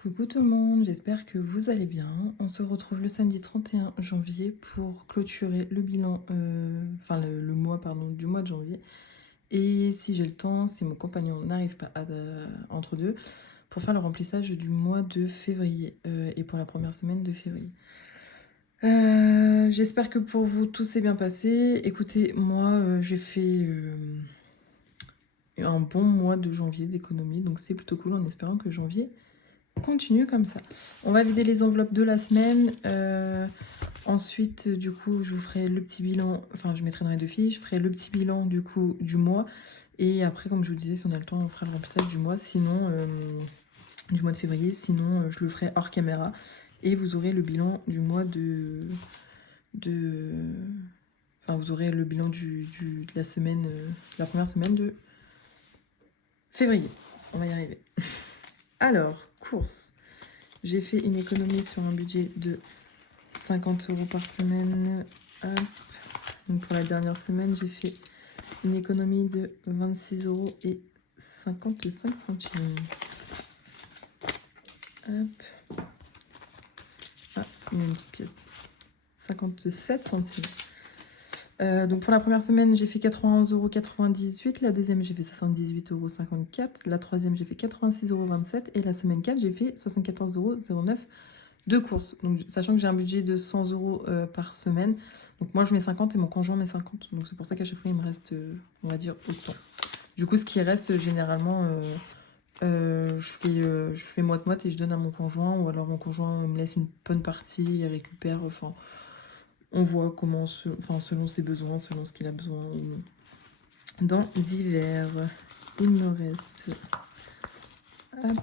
Coucou tout le monde, j'espère que vous allez bien. On se retrouve le samedi 31 janvier pour clôturer le bilan, enfin le mois pardon, du mois de janvier. Et si j'ai le temps, si mon compagnon n'arrive pas entre deux, pour faire le remplissage du mois de février et pour la première semaine de février. J'espère que pour vous tout s'est bien passé. Écoutez, moi j'ai fait un bon mois de janvier d'économie, donc c'est plutôt cool en espérant que janvier continue comme ça. On va vider les enveloppes de la semaine. Ensuite, du coup, je vous ferai le petit bilan. Enfin, je mettrai dans les deux fiches. Je ferai le petit bilan du coup du mois. Et après, comme je vous disais, si on a le temps, on fera le remplissage du mois. Sinon, du mois de février. Sinon, je le ferai hors caméra. Et vous aurez le bilan du mois de... Enfin, vous aurez le bilan de la semaine, la première semaine de février. On va y arriver. Alors, courses. J'ai fait une économie sur un budget de 50 € par semaine. Hop. Donc pour la dernière semaine, j'ai fait une économie de 26,55 €. Hop. Ah, il y a une petite pièce. 57 centimes. Donc pour la première semaine, j'ai fait 91,98 €. La deuxième, j'ai fait 78,54 €. La troisième, j'ai fait 86,27 € Et la semaine 4, j'ai fait 74,09 € de courses. Donc, sachant que j'ai un budget de 100 € par semaine. Donc moi, je mets 50 et mon conjoint met 50. Donc c'est pour ça qu'à chaque fois, il me reste, on va dire, autant. Du coup, ce qui reste, généralement, je fais moite-moite et je donne à mon conjoint. Ou alors mon conjoint me laisse une bonne partie et récupère. Enfin, on voit comment, enfin, selon ses besoins, selon ce qu'il a besoin. Dans divers, il me reste, hop,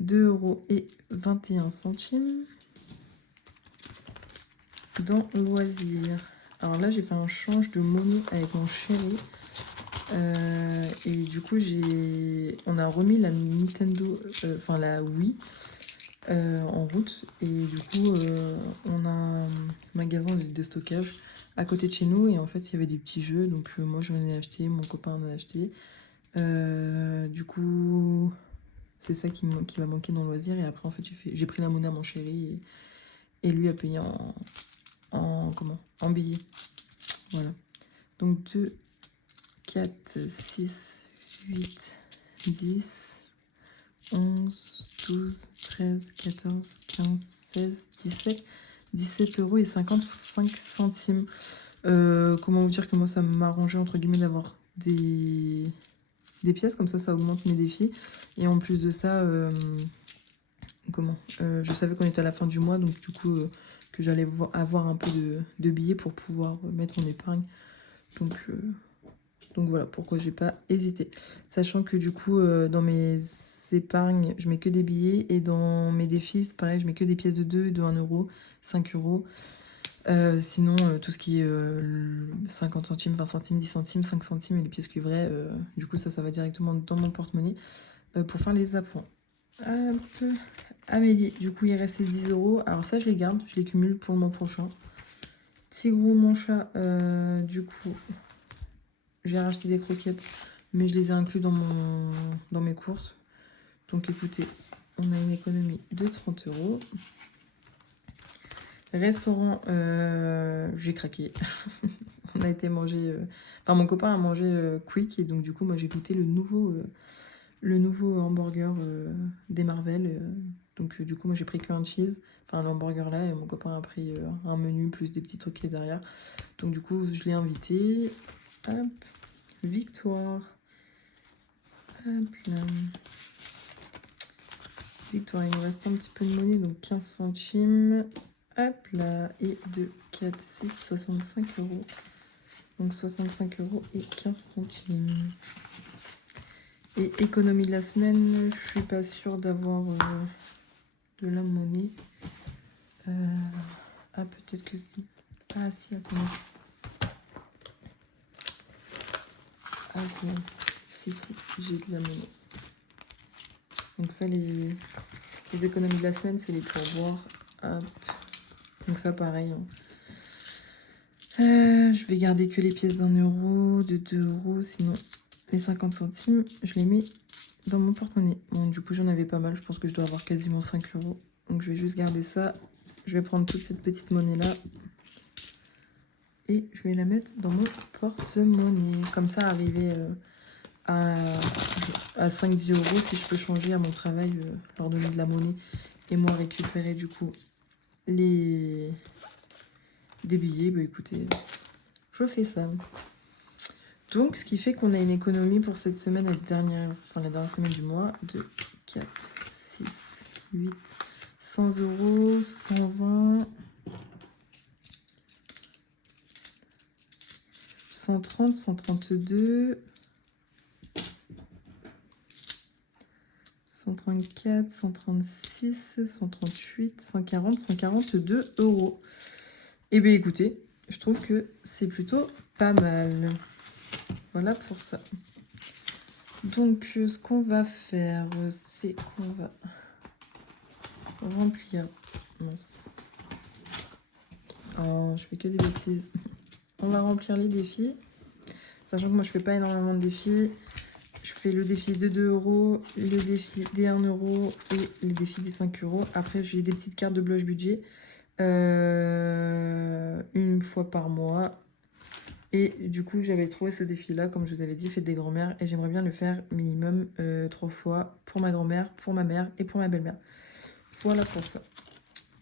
2,21 € dans loisirs. Alors là, j'ai fait un change de monnaie avec mon chéri. Et du coup, on a remis la Nintendo, enfin la Wii, en route. Et du coup, on a un magasin de stockage à côté de chez nous. Et en fait, il y avait des petits jeux. Donc moi, j'en ai acheté, mon copain en a acheté. Du coup, c'est ça qui va manquer dans le loisir. Et après, en fait, j'ai pris la monnaie à mon chéri et lui a payé en billets. Voilà. Donc 2, 4, 6, 8, 10, 11, 12, 13, 14, 15, 16, 17,55 €. Comment vous dire que moi, ça m'arrangeait, entre guillemets, d'avoir des pièces, comme ça augmente mes défis. Et en plus de ça, je savais qu'on était à la fin du mois, donc du coup, que j'allais avoir un peu de billets pour pouvoir mettre en épargne. Donc voilà pourquoi j'ai pas hésité. Sachant que du coup, dans mes épargnes, je mets que des billets. Et dans mes défis, c'est pareil, je mets que des pièces de 2, de 1 €, 5 €. Sinon, tout ce qui est 50 centimes, 20 centimes, 10 centimes, 5 centimes et les pièces cuivrées, du coup, ça va directement dans mon porte-monnaie pour faire les appoints. Hop. Amélie, du coup, il restait 10 €. Alors ça, je les garde, je les cumule pour le mois prochain. Tigrou, mon chat, du coup, j'ai racheté des croquettes, mais je les ai inclus dans mes courses. Donc écoutez, on a une économie de 30 €. Restaurant, j'ai craqué. On a été manger... Enfin, mon copain a mangé Quick, et donc du coup, moi, j'ai goûté le nouveau hamburger des Marvel. Donc du coup, moi, j'ai pris qu'un cheese, enfin l'hamburger là, et mon copain a pris un menu plus des petits trucs qui est derrière. Donc du coup, je l'ai invité. Hop, Victoire. Hop là. Victoire, il me reste un petit peu de monnaie, donc 15 centimes. Hop là, et 2, 4, 6, 65 €. Donc 65 € et 15 centimes. Et économie de la semaine, je suis pas sûre d'avoir de la monnaie. Ah, peut-être que si. Ah si, attendez. Ah non, si, j'ai de la monnaie. Donc ça, les économies de la semaine, c'est les pourboires. Hop. Donc ça, pareil. Hein. Je vais garder que les pièces d'1 €, de 2 €, sinon les 50 centimes, je les mets dans mon porte-monnaie. Bon, du coup, j'en avais pas mal. Je pense que je dois avoir quasiment 5 euros. Donc, je vais juste garder ça. Je vais prendre toute cette petite monnaie-là. Et je vais la mettre dans mon porte-monnaie. Comme ça, arriver à 5-10 euros si je peux changer à mon travail, leur donner de la monnaie. Et moi, récupérer du coup des billets. Bah écoutez, je fais ça. Donc, ce qui fait qu'on a une économie pour cette semaine, la dernière semaine du mois, de 4, 6, 8, 100 euros, 120, 130, 132, 134, 136, 138, 140, 142 euros. Et bien écoutez, je trouve que c'est plutôt pas mal. Voilà pour ça. Donc, ce qu'on va faire, c'est qu'on va remplir. Mince. Oh, je fais que des bêtises. On va remplir les défis. Sachant que moi, je fais pas énormément de défis. Je fais le défi de 2 euros, le défi des 1 euro et le défi des 5 euros. Après, j'ai des petites cartes de Blush Budget. Une fois par mois. Et du coup, j'avais trouvé ce défi-là, comme je vous avais dit, fête des grands-mères. Et j'aimerais bien le faire minimum 3 fois pour ma grand-mère, pour ma mère et pour ma belle-mère. Voilà pour ça.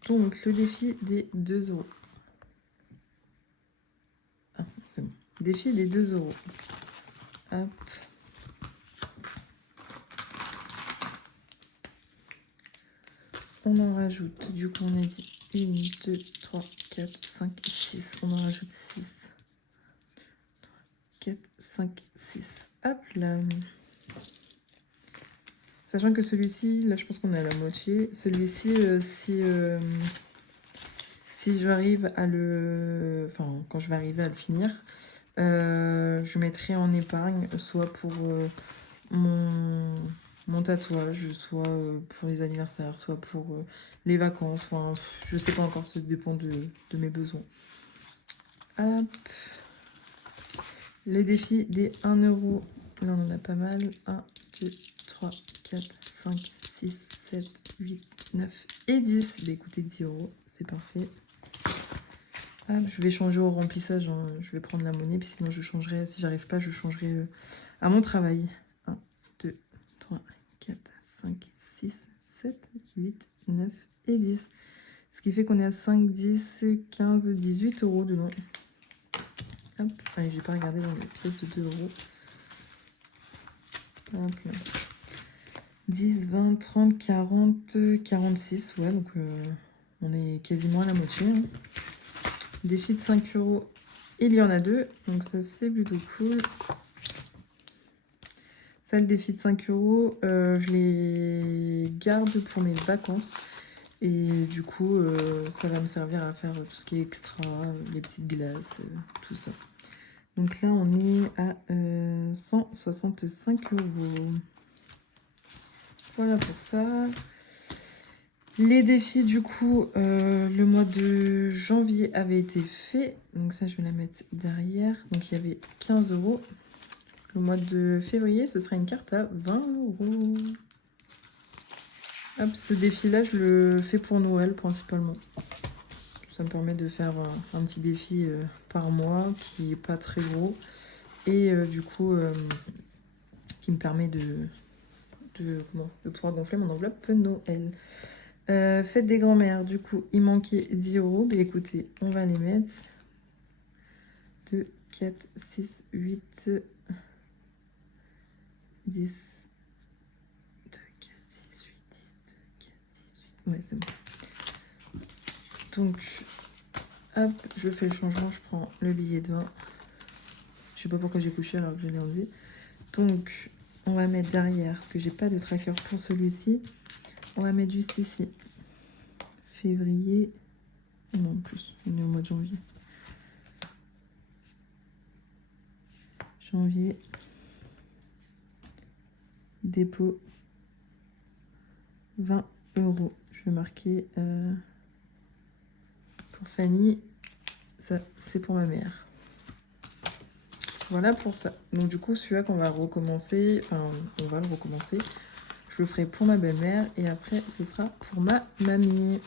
Donc, le défi des 2 euros. Ah, c'est bon. Défi des 2 euros. Hop. On en rajoute, du coup, on a dit 1, 2, 3, 4, 5, 6. On en rajoute 6. 4, 5, 6. Hop là. Sachant que celui-ci, là je pense qu'on est à la moitié. Celui-ci, si j'arrive à le... Enfin, quand je vais arriver à le finir, je mettrai en épargne, soit pour mon tatouage, soit pour les anniversaires, soit pour les vacances. Enfin, je sais pas encore, ça dépend de mes besoins. Hop. Le défi des 1 euro. Là, on en a pas mal. 1, 2, 3, 4, 5, 6, 7, 8, 9 et 10. Bah, écoutez, 10 euros, c'est parfait. Hop, je vais changer au remplissage. Hein. Je vais prendre la monnaie, puis sinon je changerai. Si j'arrive pas, je changerai à mon travail. 1, 2, 3, 4, 5, 6, 7, 8, 9 et 10. Ce qui fait qu'on est à 5, 10, 15, 18 euros dedans. Hop, allez, j'ai pas regardé dans les pièces de 2 euros. Hop là. 10, 20, 30, 40, 46. Ouais, donc on est quasiment à la moitié. Hein. Défi de 5 euros, il y en a 2. Donc ça, c'est plutôt cool. Ça, le défi de 5 euros, je les garde pour mes vacances. Et du coup, ça va me servir à faire tout ce qui est extra, les petites glaces, tout ça. Donc là, on est à 165 euros. Voilà pour ça. Les défis, du coup, le mois de janvier avait été fait. Donc ça, je vais la mettre derrière. Donc il y avait 15 euros. Le mois de février, ce sera une carte à 20 euros. Hop, ce défi-là, je le fais pour Noël, principalement. Ça me permet de faire un petit défi par mois, qui n'est pas très gros. Et du coup, qui me permet de pouvoir gonfler mon enveloppe Noël. Fête des grands-mères, du coup, il manquait 10 euros. Mais écoutez, on va les mettre. 2, 4, 6, 8, 10. 2, 4, 6, 8, 10, 2, 4, 6, 8. Ouais, c'est bon. Donc, hop, je fais le changement. Je prends le billet de 20. Je sais pas pourquoi j'ai couché alors que je l'ai enlevé. Donc, on va mettre derrière, parce que j'ai pas de tracker pour celui-ci. On va mettre juste ici. Février. Non, en plus, on est au mois de janvier. Janvier. Dépôt. 20 euros. Je vais marquer pour Fanny. Ça, c'est pour ma mère. Voilà pour ça. Donc du coup, celui-là qu'on va recommencer, enfin, on va le recommencer. Je le ferai pour ma belle-mère et après, ce sera pour ma mamie.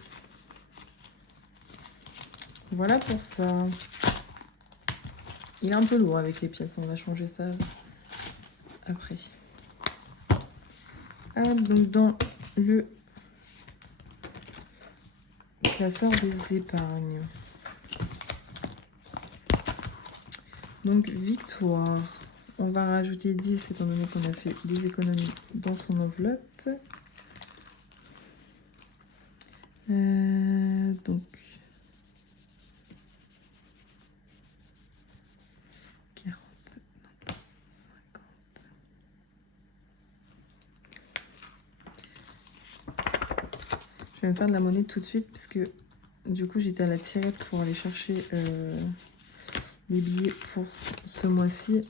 Voilà pour ça. Il est un peu lourd avec les pièces, on va changer ça après. Hop, donc dans le classeur des épargnes. Donc Victoire, on va rajouter 10 étant donné qu'on a fait des économies dans son enveloppe. Donc 40, 50. Je vais me faire de la monnaie tout de suite parce que du coup j'étais à la tirette pour aller chercher les billets pour ce mois-ci.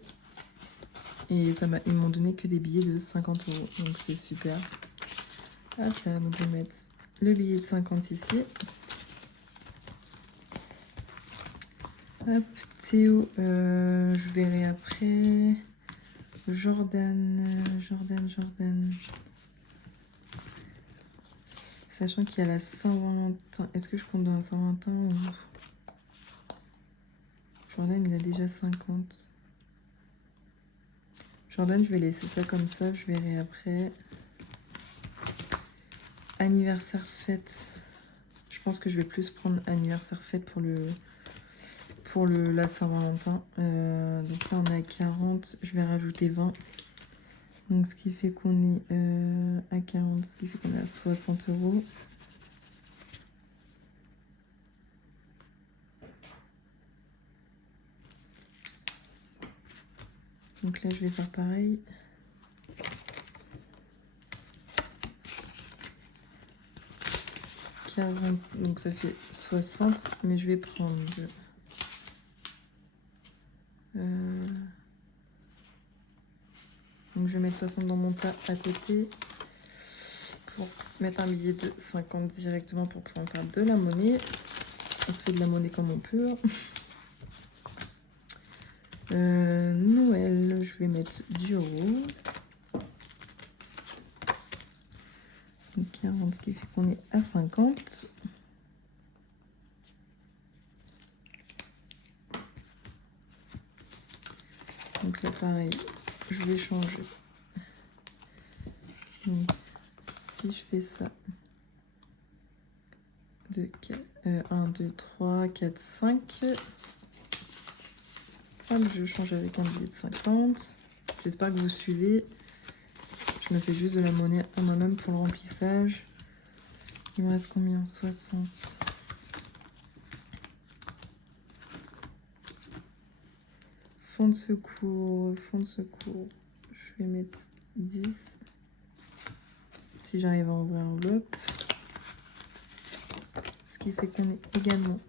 Et ils m'ont donné que des billets de 50 euros. Donc c'est super. Hop là, donc je vais mettre le billet de 50 ici. Hop, Théo, je verrai après. Jordan. Sachant qu'il y a la Saint-Valentin. Est-ce que je compte dans la Saint-Valentin ou... Jordan, il a déjà 50. Jordan, je vais laisser ça comme ça. Je verrai après. Anniversaire fête. Je pense que je vais plus prendre anniversaire fête pour la Saint-Valentin. Donc là, on est à 40. Je vais rajouter 20. Donc, ce qui fait qu'on est à 40. Ce qui fait qu'on est à 60 euros. Donc là, je vais faire pareil. Donc ça fait 60. Mais je vais prendre... Donc je vais mettre 60 dans mon tas à côté pour mettre un billet de 50 directement pour pouvoir faire de la monnaie. On se fait de la monnaie comme on peut. Noël, je vais mettre 10 euros. Donc 40, ce qui fait qu'on est à 50. Donc là pareil, je vais changer. Donc, si je fais ça, 1, 2, 3, 4, 5. Hop, je change avec un billet de 50. J'espère que vous suivez. Je me fais juste de la monnaie à moi-même pour le remplissage. Il me reste combien? 60. Fonds de secours, je vais mettre 10. Si j'arrive à ouvrir l'enveloppe. Ce qui fait qu'on est également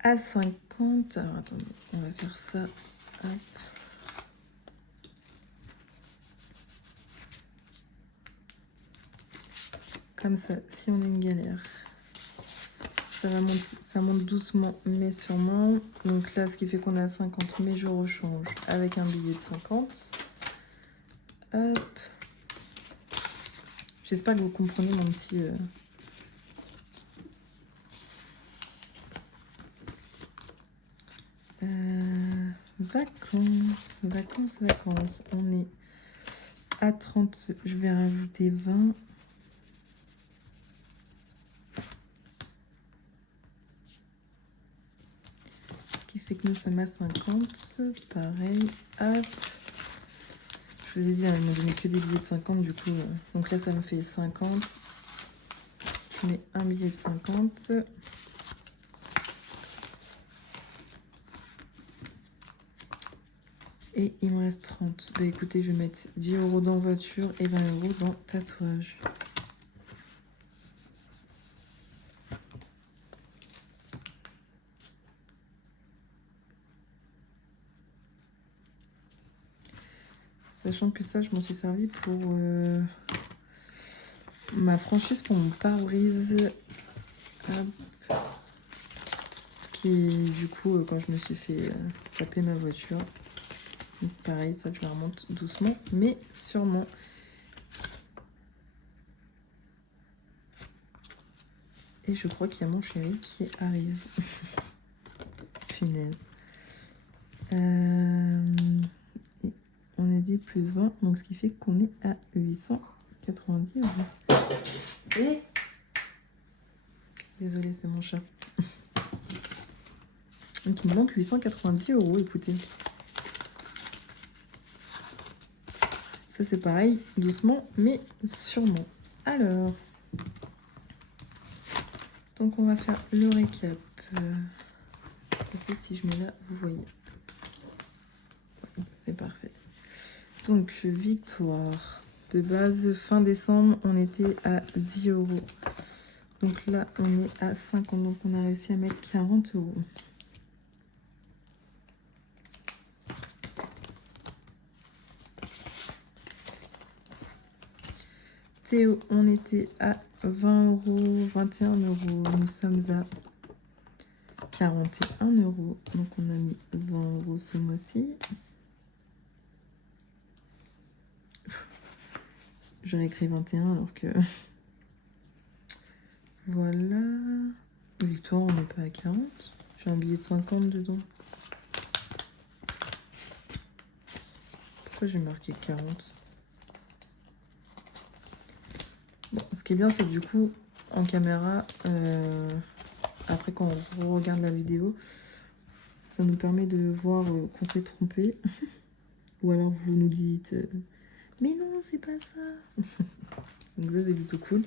à 50. Alors attendez, on va faire ça. Hop. Comme ça, si on a une galère, ça monte doucement mais sûrement. Donc là, ce qui fait qu'on est à 50, mais je rechange avec un billet de 50. Hop. J'espère que vous comprenez mon petit... Vacances. On est à 30. Je vais rajouter 20. Ce qui fait que nous sommes à 50. Pareil. Hop. Je vous ai dit, hein, ils m'ont donné que des billets de 50. Du coup, donc là, ça me fait 50. Je mets un billet de 50. Et il me reste 30. Bah écoutez, je vais mettre 10 euros dans voiture et 20 euros dans tatouage. Sachant que ça, je m'en suis servi pour ma franchise pour mon pare-brise. Puis du coup, quand je me suis fait taper ma voiture, donc pareil, ça je la remonte doucement, mais sûrement. Et je crois qu'il y a mon chéri qui arrive. Finesse. On a dit plus 20, donc ce qui fait qu'on est à 890 euros. Et... Désolée, c'est mon chat. Donc il me manque 890 euros, écoutez. Ça c'est pareil, doucement, mais sûrement. Alors, donc on va faire le récap. Parce que si je mets là, vous voyez. C'est parfait. Donc, victoire. De base, fin décembre, on était à 10 euros. Donc là, on est à 50. Donc, on a réussi à mettre 40 euros. Théo, on était à 20 euros, 21 euros. Nous sommes à 41 euros. Donc, on a mis 20 euros ce mois-ci. J'aurais écrit 21 alors que... Voilà. Victoire, on n'est pas à 40. J'ai un billet de 50 dedans. Pourquoi j'ai marqué 40? Bon, ce qui est bien, c'est que du coup, en caméra, après quand on regarde la vidéo, ça nous permet de voir qu'on s'est trompé. Ou alors vous nous dites mais non, c'est pas ça. Donc ça, c'est plutôt cool.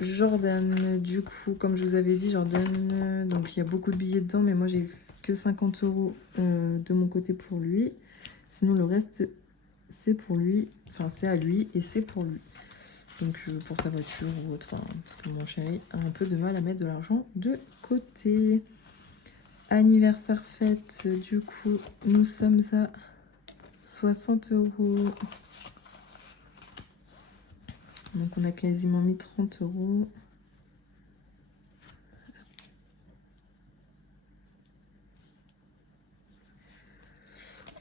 Jordan, du coup, comme je vous avais dit, Jordan, donc il y a beaucoup de billets dedans, mais moi j'ai que 50 euros de mon côté pour lui. Sinon, le reste, c'est pour lui, enfin c'est à lui et c'est pour lui. Donc pour sa voiture ou autre, enfin, parce que mon chéri a un peu de mal à mettre de l'argent de côté. Anniversaire fête, du coup, nous sommes à 60 euros. Donc on a quasiment mis 30 euros.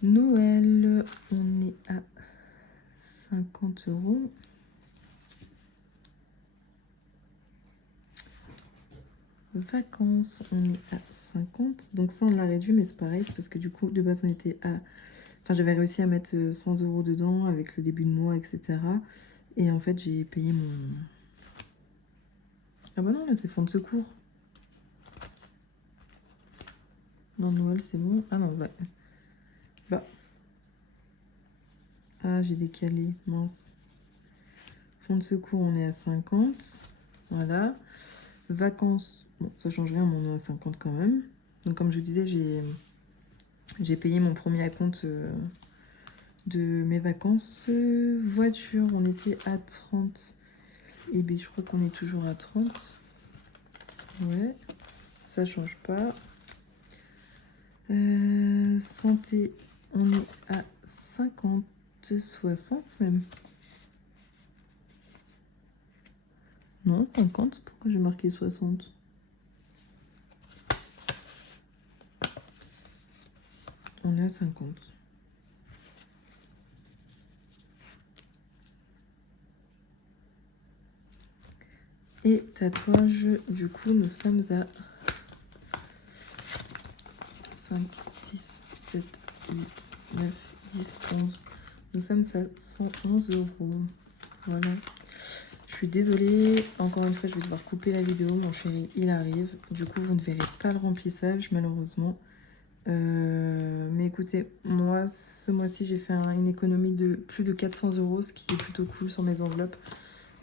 Noël, on est à 50 euros. Vacances, on est à 50. Donc ça, on l'a réduit, mais c'est pareil. C'est parce que du coup, de base, on était à... Enfin, j'avais réussi à mettre 100 euros dedans avec le début de mois, etc. Et en fait, j'ai payé mon... Ah bah non, là, c'est fonds de secours. Non, Noël, c'est bon. Ah non, bah. Ah, j'ai décalé, mince. Fonds de secours, on est à 50. Voilà. Vacances, bon, ça change rien, mais on est à 50 quand même. Donc, comme je disais, j'ai payé mon premier acompte de mes vacances. Voiture, on était à 30. Et bien, je crois qu'on est toujours à 30. Ouais, ça change pas. Santé, on est à 50, 60 même. Non, 50. Pourquoi j'ai marqué 60? On est à 50. Et tatouage, du coup, nous sommes à 5, 6, 7, 8, 9, 10, 11. Nous sommes à 111 euros. Voilà. Je suis désolée. Encore une fois, je vais devoir couper la vidéo. Mon chéri, il arrive. Du coup, vous ne verrez pas le remplissage, malheureusement. Mais écoutez, moi, ce mois-ci, j'ai fait une économie de plus de 400 euros, ce qui est plutôt cool sur mes enveloppes.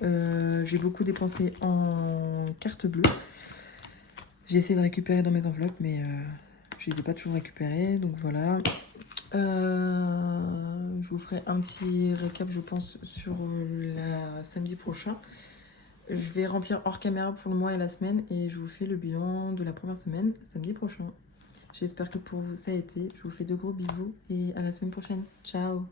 J'ai beaucoup dépensé en carte bleue. J'ai essayé de récupérer dans mes enveloppes, mais je les ai pas toujours récupérées. Donc voilà. Je vous ferai un petit récap, je pense, sur la samedi prochain. Je vais remplir hors caméra pour le mois et la semaine et je vous fais le bilan de la première semaine samedi prochain. J'espère que pour vous ça a été. Je vous fais de gros bisous et à la semaine prochaine. Ciao!